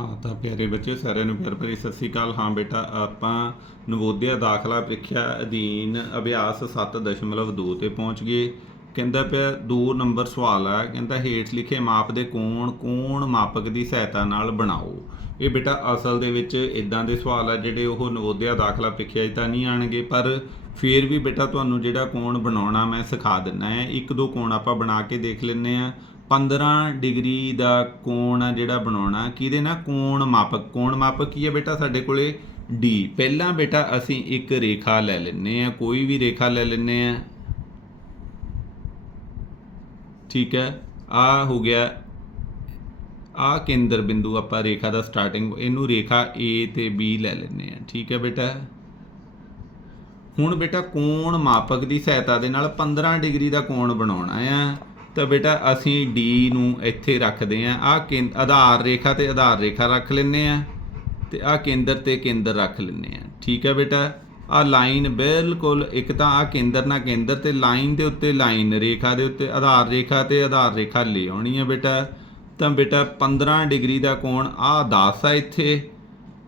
ਹਾਂ, ਤਾਂ ਪਿਆਰੇ ਬੱਚੇ ਸਾਰਿਆਂ ਨੂੰ ਪਿਆਰ ਭਰੀ ਸਤਿ ਸ੍ਰੀ ਅਕਾਲ। ਹਾਂ ਬੇਟਾ, ਆਪਾਂ ਨਵੋਦਿਆ ਦਾਖਲਾ ਪ੍ਰੀਖਿਆ ਅਧੀਨ ਅਭਿਆਸ 7.2 ਤੇ ਪਹੁੰਚ ਗਏ। ਕਹਿੰਦਾ ਪਿਆ 2 ਨੰਬਰ ਸਵਾਲ ਆ। ਕਹਿੰਦਾ, ਹੇਠ ਲਿਖੇ ਮਾਪ ਦੇ ਕੋਣ ਕੋਣ ਮਾਪਕ ਦੀ ਸਹਾਇਤਾ ਨਾਲ ਬਣਾਓ। ਇਹ ਬੇਟਾ, ਅਸਲ ਦੇ ਵਿੱਚ ਇਦਾਂ ਦੇ ਸਵਾਲ ਆ, ਜਿਹੜੇ ਉਹ ਨਵੋਦਿਆ ਦਾਖਲਾ ਪ੍ਰੀਖਿਆ 'ਚ ਤਾਂ ਨਹੀਂ ਆਣਗੇ, ਪਰ ਫੇਰ ਵੀ ਬੇਟਾ, ਤੁਹਾਨੂੰ ਜਿਹੜਾ ਕੋਣ ਬਣਾਉਣਾ ਮੈਂ ਸਿਖਾ ਦਿੰਨਾ ਹੈ। ਇੱਕ ਦੋ ਕੋਣ ਆਪਾਂ ਬਣਾ ਕੇ ਦੇਖ ਲੈਂਦੇ ਆ 15 ਡਿਗਰੀ ਦਾ ਕੋਣ ਆ ਜਿਹੜਾ ਬਣਾਉਣਾ, ਕਿਹਦੇ ਨਾਲ? ਕੋਣ ਮਾਪਕ। ਕੋਣ ਮਾਪਕ ਕੀ ਹੈ ਬੇਟਾ? ਸਾਡੇ ਕੋਲੇ D ਪਹਿਲਾਂ ਬੇਟਾ ਅਸੀਂ ਇੱਕ ਰੇਖਾ ਲੈ ਲੈਨੇ ਆ ਕੋਈ ਵੀ ਰੇਖਾ ਲੈ ਲੈਨੇ ਆ ਠੀਕ ਹੈ? ਆ ਹੋ ਗਿਆ। ਆ ਕੇਂਦਰ ਬਿੰਦੂ ਆਪਾਂ ਰੇਖਾ ਦਾ ਸਟਾਰਟਿੰਗ ਇਹਨੂੰ ਰੇਖਾ A ਤੇ B ਲੈ ਲੈਨੇ ਆ ਠੀਕ ਹੈ ਬੇਟਾ? ਹੁਣ ਬੇਟਾ ਕੋਣ ਮਾਪਕ ਦੀ ਸਹਾਇਤਾ ਦੇ ਨਾਲ 15 ਡਿਗਰੀ ਦਾ ਕੋਣ ਬਣਾਉਣਾ ਆ। ਤਾਂ ਬੇਟਾ ਅਸੀਂ D ਨੂੰ ਇੱਥੇ ਰੱਖਦੇ ਆ ਆ ਆਧਾਰ ਰੇਖਾ ਤੇ ਆਧਾਰ ਰੇਖਾ ਰੱਖ ਲੈਨੇ ਆ ਤੇ ਆ ਕੇਂਦਰ ਤੇ ਕੇਂਦਰ ਰੱਖ ਲੈਨੇ ਆ ਠੀਕ ਹੈ ਬੇਟਾ? ਆ ਲਾਈਨ ਬਿਲਕੁਲ ਇੱਕ ਤਾਂ ਆ ਕੇਂਦਰ ਨਾਲ ਕੇਂਦਰ ਤੇ ਲਾਈਨ ਦੇ ਉੱਤੇ ਲਾਈਨ, ਰੇਖਾ ਦੇ ਉੱਤੇ ਆਧਾਰ ਰੇਖਾ ਤੇ ਆਧਾਰ ਰੇਖਾ ਲੈ ਆਉਣੀ ਹੈ ਬੇਟਾ। ਤਾਂ ਬੇਟਾ 15 ਡਿਗਰੀ ਦਾ ਕੋਣ ਆ 10 ਆ ਇੱਥੇ।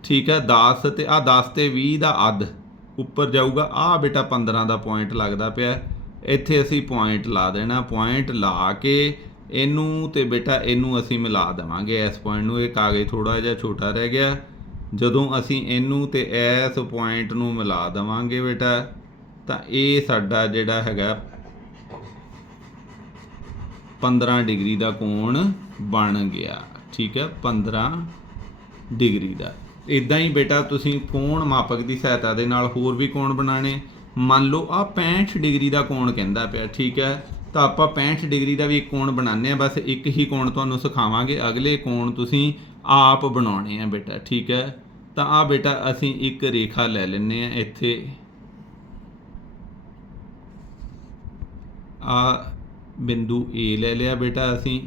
ਠੀਕ ਹੈ 10 ਤੇ ਆ 10 ਤੇ 20 ਦਾ ਅੱਧ। ਉੱਪਰ ਜਾਊਗਾ ਆ ਬੇਟਾ 15 ਦਾ ਪੁਆਇੰਟ ਲੱਗਦਾ ਪਿਆ। ਇੱਥੇ ਅਸੀਂ ਪੁਆਇੰਟ ਲਾ ਦੇਣਾ। ਪੁਆਇੰਟ ਲਾ ਕੇ ਇਹਨੂੰ ਤੇ ਬੇਟਾ ਇਹਨੂੰ ਅਸੀਂ ਮਿਲਾ ਦੇਵਾਂਗੇ ਇਸ ਪੁਆਇੰਟ ਨੂੰ। ਇਹ ਕਾਗਜ਼ ਥੋੜਾ ਜਿਹਾ ਛੋਟਾ ਰਹਿ ਗਿਆ। ਜਦੋਂ ਅਸੀਂ ਇਹਨੂੰ ਤੇ ਇਸ ਪੁਆਇੰਟ ਨੂੰ ਮਿਲਾ ਦੇਵਾਂਗੇ ਬੇਟਾ, ਤਾਂ ਇਹ ਸਾਡਾ ਜਿਹੜਾ ਹੈਗਾ 15 ਡਿਗਰੀ ਦਾ ਕੋਣ ਬਣ ਗਿਆ। ਠੀਕ ਹੈ 15 ਡਿਗਰੀ ਦਾ। ਇਦਾਂ ਹੀ ਬੇਟਾ ਤੁਸੀਂ ਕੋਣ ਮਾਪਕ ਦੀ ਸਹਾਇਤਾ ਦੇ ਨਾਲ ਹੋਰ ਵੀ ਕੋਣ ਬਣਾਣੇ ਮੰਨ ਲਓ ਆ 65 ਡਿਗਰੀ ਦਾ ਕੋਣ ਕਹਿੰਦਾ ਪਿਆ, ਠੀਕ ਹੈ? ਤਾਂ ਆਪਾਂ 65 ਡਿਗਰੀ ਦਾ ਵੀ ਇੱਕ ਕੋਣ ਬਣਾਉਂਦੇ ਆ ਬਸ ਇੱਕ ਹੀ ਕੋਣ ਤੁਹਾਨੂੰ ਸਿਖਾਵਾਂਗੇ, ਅਗਲੇ ਕੋਣ ਤੁਸੀਂ ਆਪ ਬਣਾਉਣੇ ਆ ਬੇਟਾ, ਠੀਕ ਹੈ? ਤਾਂ ਆ ਬੇਟਾ ਅਸੀਂ ਇੱਕ ਰੇਖਾ ਲੈ ਲੈਨੇ ਆ ਇੱਥੇ। ਆ ਬਿੰਦੂ A ਲੈ ਲਿਆ ਬੇਟਾ ਅਸੀਂ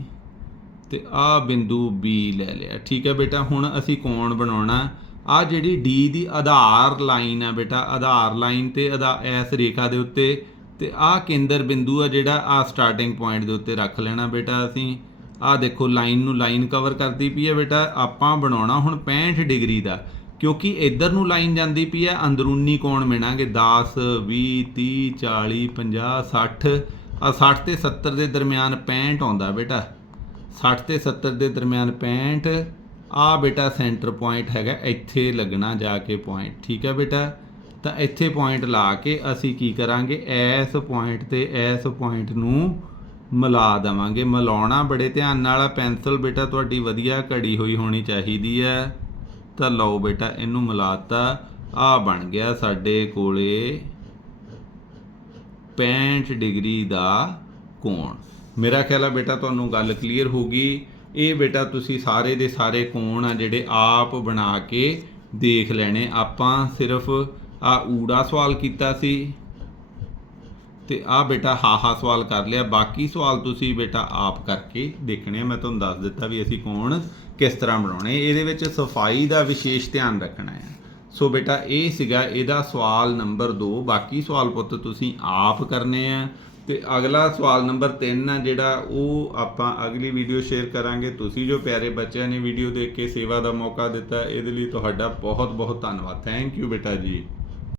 ਤੇ ਆ ਬਿੰਦੂ B ਲੈ ਲਿਆ, ਠੀਕ ਹੈ ਬੇਟਾ? ਹੁਣ ਅਸੀਂ ਕੋਣ ਬਣਾਉਣਾ ਆ ਜਿਹੜੀ D ਦੀ ਆਧਾਰ ਲਾਈਨ ਆ ਬੇਟਾ, ਆਧਾਰ ਲਾਈਨ ਤੇ ਅਦਾ ਇਸ ਰੇਖਾ ਦੇ ਉੱਤੇ ਤੇ ਆ ਕੇਂਦਰ ਬਿੰਦੂ ਆ ਜਿਹੜਾ ਆ ਸਟਾਰਟਿੰਗ ਪੁਆਇੰਟ ਦੇ ਉੱਤੇ ਰੱਖ ਲੈਣਾ ਬੇਟਾ ਅਸੀਂ। ਆ ਦੇਖੋ ਲਾਈਨ ਨੂੰ ਲਾਈਨ ਕਵਰ ਕਰਦੀ ਪਈ ਹੈ ਬੇਟਾ, ਆਪਾਂ ਬਣਾਉਣਾ ਹੁਣ 65 ਡਿਗਰੀ ਦਾ, ਕਿਉਂਕਿ ਇੱਧਰ ਨੂੰ ਲਾਈਨ ਜਾਂਦੀ ਪਈ ਹੈ ਅੰਦਰੂਨੀ ਕੋਣ ਮਿਣਾਂਗੇ 10 20 30 40 50 60 ਆ 60 ਤੇ 70 ਦੇ ਦਰਮਿਆਨ 65 ਆਉਂਦਾ ਬੇਟਾ। 60 ਤੇ 70 ਦੇ ਦਰਮਿਆਨ 65 ਆ ਬੇਟਾ ਸੈਂਟਰ ਪੁਆਇੰਟ ਹੈਗਾ, ਇੱਥੇ ਲੱਗਣਾ ਜਾ ਕੇ ਪੁਆਇੰਟ ਠੀਕ ਹੈ ਬੇਟਾ? ਤਾਂ ਇੱਥੇ ਪੁਆਇੰਟ ਲਾ ਕੇ ਅਸੀਂ ਕੀ ਕਰਾਂਗੇ? ਇਸ ਪੁਆਇੰਟ ਤੇ ਇਸ ਪੁਆਇੰਟ ਨੂੰ ਮਿਲਾ ਦਵਾਂਗੇ। ਮਿਲਾਉਣਾ ਬੜੇ ਧਿਆਨ ਨਾਲ ਪੈਨਸਲ ਬੇਟਾ ਤੁਹਾਡੀ ਵਧੀਆ ਘੜੀ ਹੋਈ ਹੋਣੀ ਚਾਹੀਦੀ ਹੈ। ਤਾਂ ਲਓ ਬੇਟਾ, ਇਹਨੂੰ ਮਿਲਾਤਾ। ਆ ਬਣ ਗਿਆ ਸਾਡੇ ਕੋਲੇ 65 ਡਿਗਰੀ ਦਾ ਕੋਣ। ਮੇਰਾ ਖਿਆਲ ਹੈ ਬੇਟਾ, ਤੁਹਾਨੂੰ ਗੱਲ ਕਲੀਅਰ ਹੋ ਗਈ। ਇਹ ਬੇਟਾ ਤੁਸੀਂ ਸਾਰੇ ਦੇ ਸਾਰੇ ਕੋਣ ਆ ਜਿਹੜੇ ਆਪ ਬਣਾ ਕੇ ਦੇਖ ਲੈਣੇ। ਆਪਾਂ ਸਿਰਫ ਆ ਊੜਾ ਸਵਾਲ ਕੀਤਾ ਸੀ ਤੇ ਆ ਬੇਟਾ ਹਾਹਾ ਸਵਾਲ ਕਰ ਲਿਆ। ਬਾਕੀ ਸਵਾਲ ਤੁਸੀਂ ਬੇਟਾ ਆਪ ਕਰਕੇ ਦੇਖਣੇ ਆ। ਮੈਂ ਤੁਹਾਨੂੰ ਦੱਸ ਦਿੱਤਾ ਵੀ ਅਸੀਂ ਕੋਣ ਕਿਸ ਤਰ੍ਹਾਂ ਬਣਾਉਣੇ। ਇਹਦੇ ਵਿੱਚ ਸਫ਼ਾਈ ਦਾ ਵਿਸ਼ੇਸ਼ ਧਿਆਨ ਰੱਖਣਾ ਹੈ। ਸੋ ਬੇਟਾ ਇਹ ਸੀਗਾ ਇਹਦਾ ਸਵਾਲ ਨੰਬਰ 2 ਬਾਕੀ ਸਵਾਲ ਪੁੱਤ ਤੁਸੀਂ ਆਪ ਕਰਨੇ ਆ। ਤੇ ਅਗਲਾ ਸਵਾਲ ਨੰਬਰ 3 ਆ ਜਿਹੜਾ ਉਹ ਆਪਾਂ ਅਗਲੀ ਵੀਡੀਓ ਸ਼ੇਅਰ ਕਰਾਂਗੇ। ਤੁਸੀਂ ਜੋ ਪਿਆਰੇ ਬੱਚਿਆਂ ਨੇ ਵੀਡੀਓ ਦੇਖ ਕੇ ਸੇਵਾ ਦਾ ਮੌਕਾ ਦਿੱਤਾ, ਇਹਦੇ ਲਈ ਤੁਹਾਡਾ ਬਹੁਤ ਬਹੁਤ ਧੰਨਵਾਦ। ਥੈਂਕ ਯੂ ਬੇਟਾ ਜੀ।